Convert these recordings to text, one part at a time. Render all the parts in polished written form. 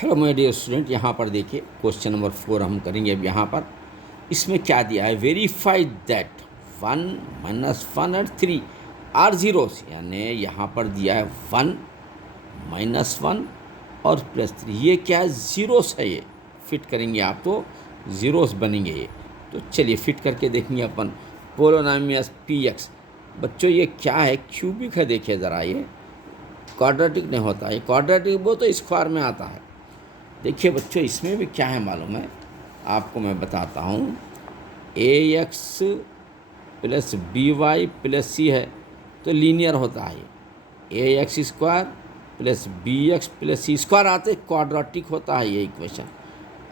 Hello my dear student, यहाँ पर देखिए क्वेश्चन नंबर 4 हम करेंगे। अब यहाँ पर इसमें क्या दिया है, वेरीफाई दैट 1 - 1 और 3 आर जीरोस, यानी यहाँ पर दिया है 1 - 1 और +3। ये क्या है, जीरोस है। ये फिट करेंगे आप तो जीरोस बनेंगे ये। तो चलिए फिट करके देखेंगे अपन। पोलोनामियस px, बच्चों ये क्या है, क्यूबिक है। देखिए ज़रा, ये क्वाड्रेटिक नहीं होता है। क्वाड्रेटिक वो तो स्क्वायर में आता है। देखिए बच्चों, इसमें भी क्या है मालूम है आपको, मैं बताता हूँ। ax + by + c है तो लीनियर होता है। ax² + bx + c² आते क्वाड्रेटिक होता है ये इक्वेशन।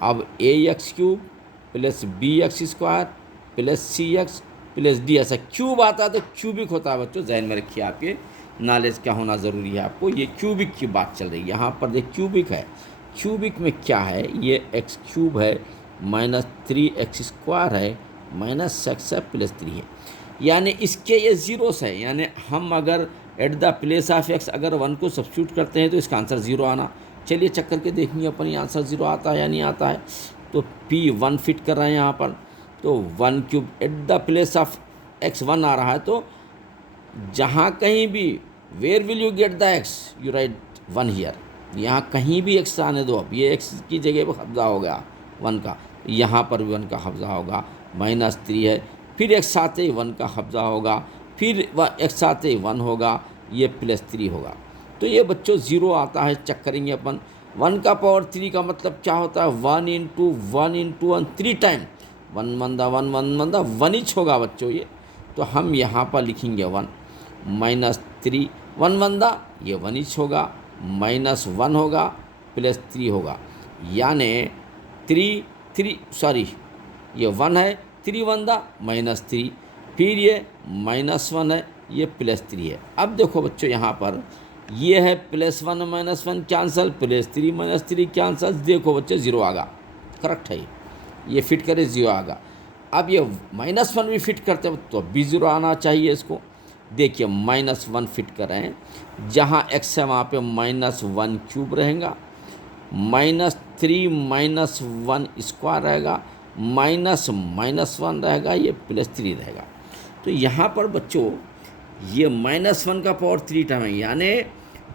अब ax³ + bx² + cx + d, ऐसा क्यूब आता है तो क्यूबिक होता है। बच्चों जहन में रखिए, आपके नॉलेज क्या होना ज़रूरी है आपको। ये क्यूबिक की बात चल रही है यहाँ पर। देख क्यूबिक है। क्यूबिक में क्या है, ये x³ है -3x² है -x है +3 है, यानी इसके ये जीरोस है। यानी हम अगर eight the place of x अगर 1 को सब्स्टिट्यूट करते हैं तो इसका आंसर 0 आना। चलिए चेक करके देखेंगे अपन, ये आंसर 0 आता है या नहीं आता है। तो P1 फिट कर रहे हैं यहाँ पर, तो 1³ at the place of x 1 आ रहा है, तो जहाँ कहीं भी where will you get the x, you write 1 here. यहाँ कहीं भी x आने दो। अब ये x की जगह पर कब्जा हो गया 1 का, यहाँ पर भी 1 का कब्जा होगा। -3 है, फिर x आते ही 1 का कब्जा होगा, फिर x आते ही 1 होगा, ये +3 होगा। तो ये बच्चों 0 आता है। चेक करेंगे अपन। 1 का पावर 3 का मतलब क्या होता है, 1 × 1 × 1 3 टाइम। 1 1 1 1 1 1 होगा बच्चों ये। तो हम यहाँ पर लिखेंगे 1 -3 1 1 ये 1 होगा, -1 होगा +3 होगा, यानी 3 ये 1 है, 3 1 -3, फिर ये -1 है, ये +3 है। अब देखो बच्चों यहाँ पर ये है +1 -1 कैंसल, +3 -3 कैंसल। देखो बच्चे 0 आगा, करेक्ट है ये फिट करे 0 आगा। अब ये -1 भी फिट करते हैं तो भी 0 आना चाहिए इसको। देखिए -1 फिट कर रहे हैं, जहाँ x है वहाँ पे -1³ रहेगा, -3 -1² रहेगा, -1 रहेगा, ये +3 रहेगा। तो यहाँ पर बच्चों ये -1 का पावर 3 टाइम है, यानी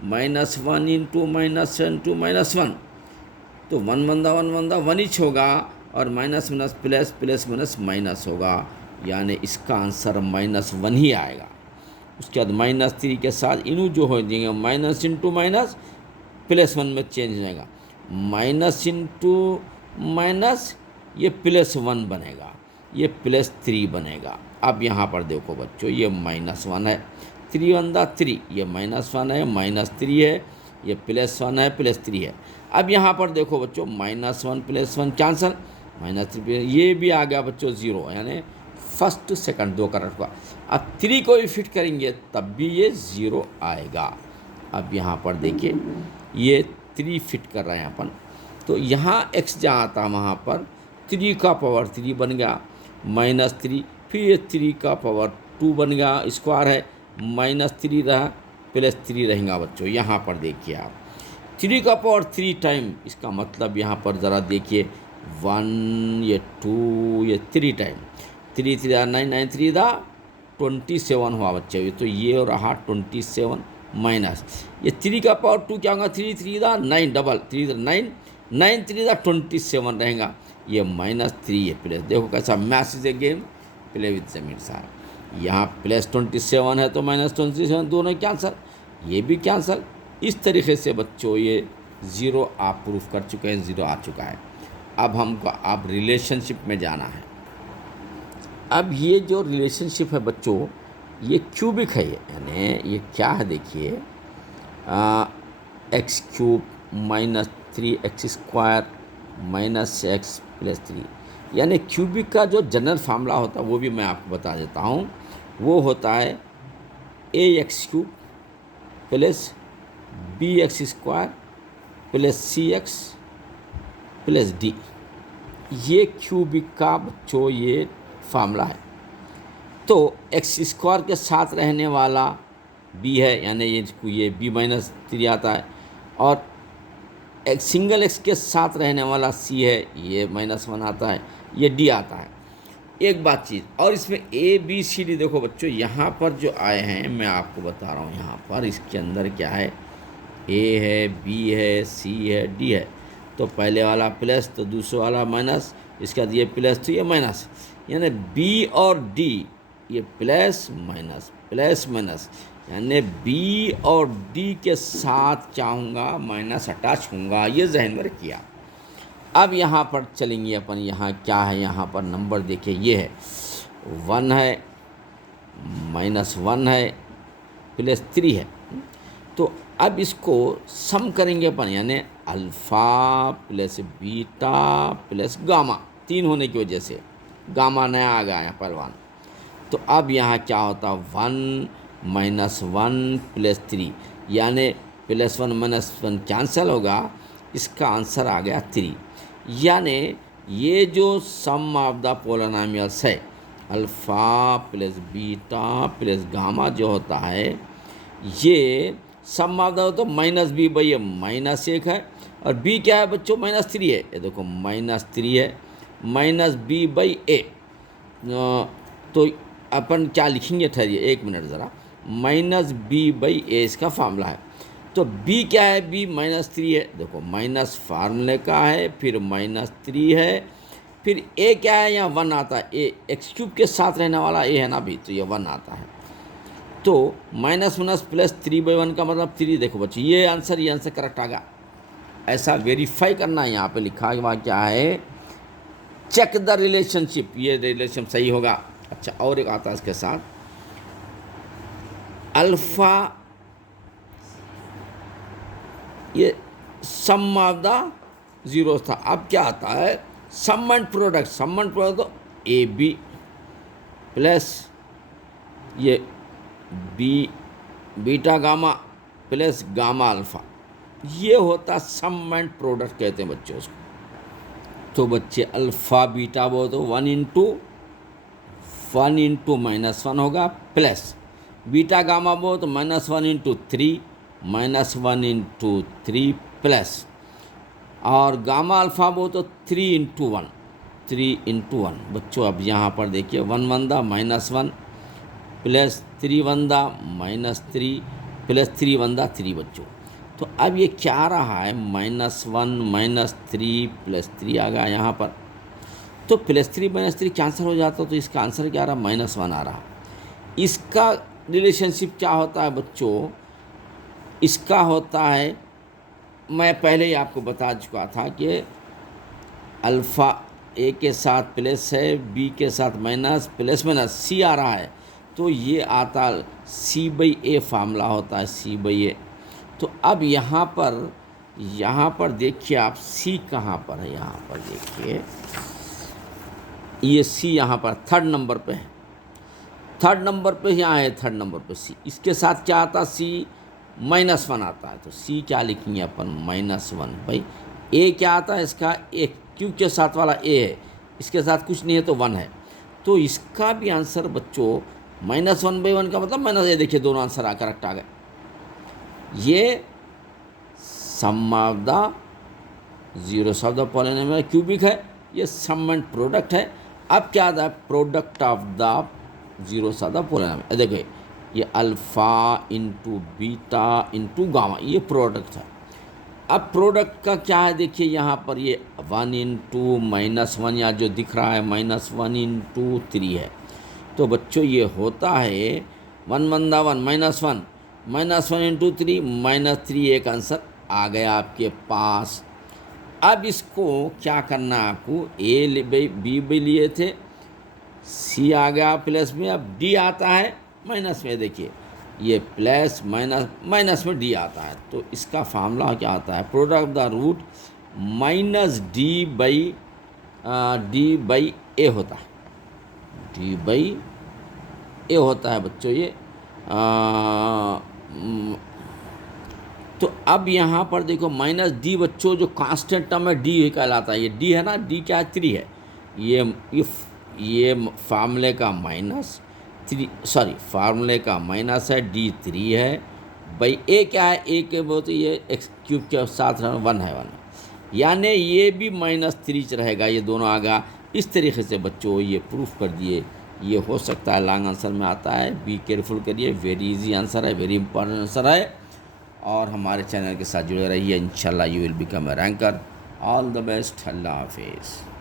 -1 × -1 तो 1 1 1 होगा, और माइनस प्लस माइनस होगा, यानी इसका आंसर -1 ही आएगा। उसके बाद -3 के साथ इनू जो हो जाएंगे, माइनस इंटू माइनस +1 में चेंज हो जाएगा, माइनस इंटू माइनस ये +1 बनेगा, ये +3 बनेगा। अब यहाँ पर देखो बच्चों, ये -1 है, 3 1 3, ये -1 है, -3 है, ये +1 है, +3 है। अब यहाँ पर देखो बच्चों, -1 +1 कैंसल, -3, ये भी आ गया बच्चों 0, यानी फर्स्ट सेकंड 2 करेक्ट हुआ। अब 3 को भी फिट करेंगे तब भी ये 0 आएगा। अब यहाँ पर देखिए ये 3 फिट कर रहे हैं अपन, तो यहाँ x जहाँ आता वहाँ पर 3 का पावर 3 बन गया, -3, फिर ये 3 का पावर 2 बन गया, स्क्वायर है, -3 रहा, +3 रहेगा बच्चों। यहाँ पर देखिए आप 3 का पावर 3 टाइम, इसका मतलब यहाँ पर ज़रा देखिए 1, ये 2, ये 3 टाइम, 3 3 9 9 3 27 हुआ बच्चे। तो ये रहा 27 माइनस ये 3 का पावर 2 क्या होगा, 3 3 9 डबल 3 9 9 3 27 रहेगा, ये -3 ये प्लस। देखो कैसा math is a game, play with Zameer साहब। यहाँ +27 है तो -27 दोनों कैंसल, ये भी कैंसल। इस तरीके से बच्चों ये 0 आप प्रूफ कर चुके हैं, 0 आ चुका है। अब हमको अब रिलेशनशिप में जाना है। अब ये जो रिलेशनशिप है बच्चों, ये क्यूबिक है, यानी ये क्या है देखिए, x³ -3x² -x +3, यानी क्यूबिक का जो जनरल फार्मूला होता है वो भी मैं आपको बता देता हूँ। वो होता है ax³ + bx² + cx + d। ये क्यूबिक का बच्चों ये फार्मूला है। तो x² के साथ रहने वाला b है, यानी ये b -3 आता है, और एक सिंगल एक्स के साथ रहने वाला सी है, ये -1 आता है, ये डी आता है। एक बात चीज़ और इसमें ए बी सी डी, देखो बच्चों यहाँ पर जो आए हैं मैं आपको बता रहा हूँ, यहाँ पर इसके अंदर क्या है, ए है, बी है, सी है, डी है। तो पहले वाला प्लस तो दूसरे वाला माइनस, इसके बाद ये प्लस तो ये माइनस, यानी बी और डी ये प्लस माइनस, यानी बी और डी के साथ चाहूँगा माइनस अटैच होऊंगा, ये जहन में रखिए। अब यहाँ पर चलेंगे अपन, यहाँ क्या है, यहाँ पर नंबर देखिए, ये है 1 है, -1 है, +3 है। तो अब इसको सम करेंगे अपन, यानी alpha plus beta plus gamma, 3 होने की वजह से गामा नया आ गया है पहलवान। तो अब यहाँ क्या होता, 1 -1 +3, यानी +1 -1 कैंसिल होगा, इसका आंसर आ गया 3। यानी ये जो सम ऑफ द पोलिनोमियल्स है, alpha plus beta plus gamma जो होता है, ये सम ऑफ द तो -b/a -1 है, और b क्या है बच्चों, -3 है। ये देखो -3 है, -b/a। तो अपन क्या लिखेंगे, ठहरिए 1 मिनट ज़रा, -b/a इसका फार्मूला है। तो b क्या है, b -3 है, देखो माइनस फार्मूले का है, फिर -3 है, फिर a क्या है, यहाँ 1 आता है, a x³ के साथ रहने वाला a है ना भी, तो ये 1 आता है। तो -1 प्लस 3/1 का मतलब 3। देखो बच्चों ये आंसर करेक्ट आ गया। ऐसा वेरीफाई करना है, यहाँ पे लिखा हुआ क्या है, चेक द रिलेशनशिप, ये रिलेशन सही होगा। अच्छा, और एक आता है इसके साथ, अल्फ़ा ये सम ऑफ द जीरो था, अब क्या आता है, सम एंड प्रोडक्ट तो ए बी प्लस ये beta gamma plus gamma alpha, ये होता सम एंड प्रोडक्ट कहते हैं बच्चों उसको। तो बच्चे अल्फ़ा बीटा वो तो 1 × -1 होगा, प्लस बीटा गामा वो तो -1 × 3 -1 × 3 प्लस, और गामा अल्फ़ा वो तो 3 × 1 बच्चों। अब यहाँ पर देखिए 1 1 दा -1 प्लस 3 1 दा -3 प्लस 3 1 दा 3 बच्चों। तो अब ये क्या आ रहा है, -1 -3 प्लस 3 आ गया यहाँ पर। तो +3 -3 कैंसिल हो जाता, तो इसका आंसर क्या आ रहा, -1 आ रहा। इसका रिलेशनशिप क्या होता है बच्चों, इसका होता है, मैं पहले ही आपको बता चुका था कि अल्फ़ा ए के साथ प्लस है, बी के साथ माइनस, प्लस माइनस सी आ रहा है, तो ये आता C/A फार्मूला होता है, C/A। तो अब यहाँ पर देखिए आप, C कहाँ पर है, यहाँ पर देखिए ये C यहाँ पर 3rd नंबर पे है, 3rd नंबर पे यहाँ है, 3rd नंबर पे C। इसके साथ क्या आता, C -1 आता है, तो C क्या लिखेंगे अपन, -1 भाई। A क्या आता है इसका, क्योंकि के साथ वाला A है, इसके साथ कुछ नहीं है तो 1 है। तो इसका भी आंसर बच्चों -1/1 का मतलब -a, देखिए दोनों आंसर करेक्ट आ गए। ये sum of the zeros of the polynomial cubic है, ये सम एंड प्रोडक्ट है। अब क्या आता है, product of the zeros of the polynomial, देखिए ये alpha into beta into gamma, ये प्रोडक्ट है। अब प्रोडक्ट का क्या है, देखिए यहाँ पर ये 1 × -1, या जो दिख रहा है -1 × 3 है। तो बच्चों ये होता है 1 1 दा 1 -1 -1 × 3 -3, एक आंसर आ गया आपके पास। अब इसको क्या करना है आपको, बी भी लिए थे, सी आ गया प्लस में, अब डी आता है माइनस में, देखिए ये प्लस माइनस में डी आता है। तो इसका फार्मूला क्या आता है, product of the root -d/a होता है, d/a होता है बच्चों ये। तो अब यहाँ पर देखो -d बच्चों, जो कांस्टेंट टर्म है d कहलाता है, ये d है ना, d क्या है, 3 है, ये फार्मूले का फार्मूले का माइनस है, d3 है भाई। a क्या है, a के बहुत ये x³ के साथ 1 है 1। यानी ये भी -3 रहेगा, ये दोनों आगा। इस तरीके से बच्चों ये प्रूफ कर दिए। ये हो सकता है लॉन्ग आंसर में आता है, बी केयरफुल करिए, वेरी इजी आंसर है, वेरी इंपॉर्टेंट आंसर है। और हमारे चैनल के साथ जुड़े रहिए, इंशाल्लाह you will become a ranker. All the best, अल्लाह हाफिज़।